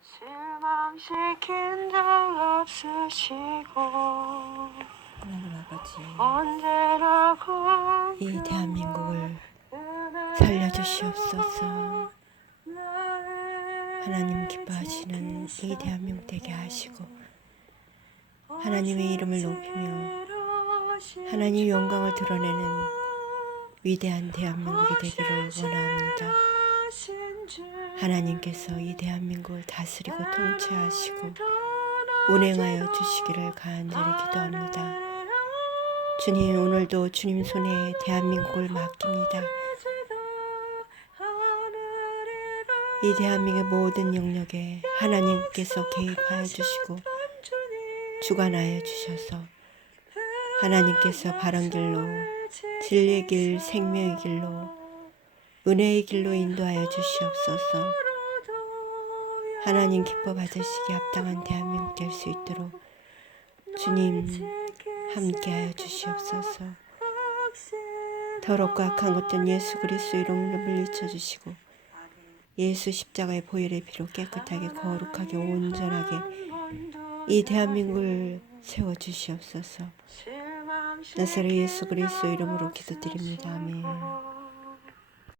실망시킨 적 없으시고 하나님 아버지 언제나 이 대한민국을 살려주시옵소서. 하나님 기뻐하시는 이 대한민국 되게 하시고 하나님의 이름을 높이며 하나님 영광을 드러내는 위대한 대한민국이 되기를 원합니다. 하나님께서 이 대한민국을 다스리고 통치하시고 운행하여 주시기를 간절히 기도합니다. 주님 오늘도 주님 손에 대한민국을 맡깁니다. 이 대한민국의 모든 영역에 하나님께서 개입하여 주시고 주관하여 주셔서 하나님께서 바른 길로 진리의 길 생명의 길로 은혜의 길로 인도하여 주시옵소서. 하나님 기뻐 받으시기 합당한 대한민국 될 수 있도록 주님 함께하여 주시옵소서. 더럽고 악한 것들 예수 그리스도 이름으로 물리쳐 주시고 예수 십자가의 보혈의 피로 깨끗하게 거룩하게 온전하게 이 대한민국을 세워 주시옵소서. 나사렛 예수 그리스도 이름으로 기도드립니다. 아멘